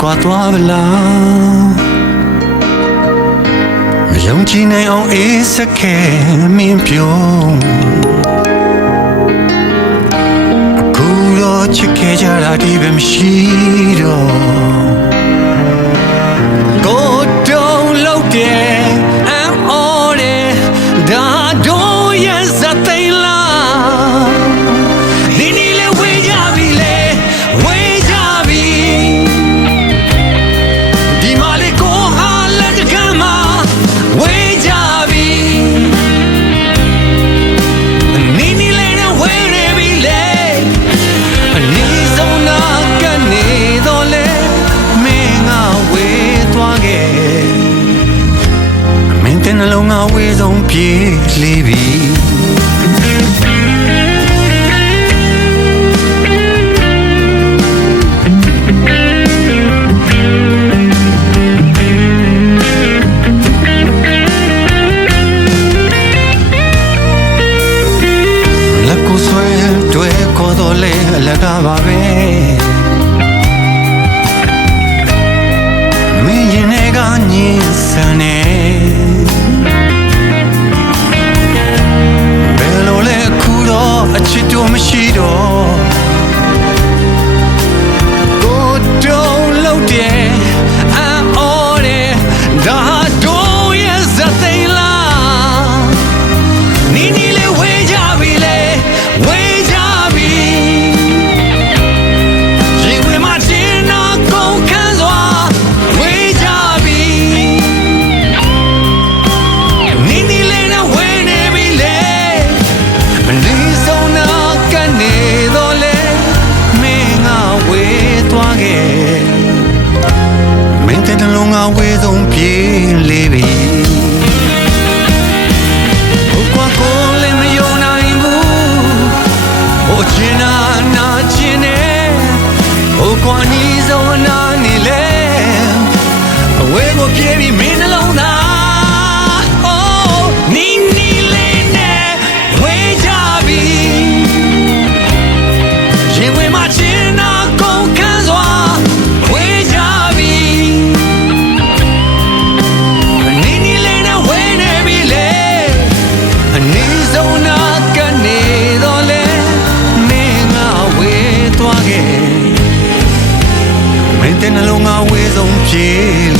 ကွာသွားဗလားမယုံကြည်နိုင်အောင်အေးစက်ခဲမင်းပြောအခုတော့ချစ်ခဲ့ကြတာဒီပဲမရှိတော့ကိုတုံးလို့တဲ့အံ့ဩတယ်ဒါတော့ရဲ့ဇတ်သိလားဒီနေ့လေဝေးကြပြီလေဝေးကြပြီဒီမလေးကိုဟာလက်တကမ်းမှာဝေးကြပြီနီနီလေးနဲ့ဝေးနေပြီလေအနည်းဆုံးနာကနေတော့လေမင်းငါဝေးသွားခဲ့မင်းတဲ့နှလုံးငါဝေးဆုံးပြေးလေပြီအလကားပါပဲမင်းရင်ထဲကညင်စံနေဘယ်လိုလဲအခုတော့အချစ်တို့မရှိတော့ကိုတုံးလို့တဲ့အံ့ဩတယ်ဒါတို့ရဲ့ဇတ်သိလားနီနီလေးဝေးကြပြီလေဝေးငါဝေးဆုံးပြေးလေပြီဘုကွာကိုလည်းမယုံနိုင်ဘူးဘို့ချင်နာနာချင်တယ်ဘုကွာနီးဆုံးနာနေလေအဝေးကိုပြေးပြီးမင်းနှလုံးသားနီးနီးလေးနဲ့ဝေးကြပြီရင်ဝင်မှချင်နာကုန်ခန်းစွာဝေးကြပြီနှလုံးငါဝေးဆုံးပြေး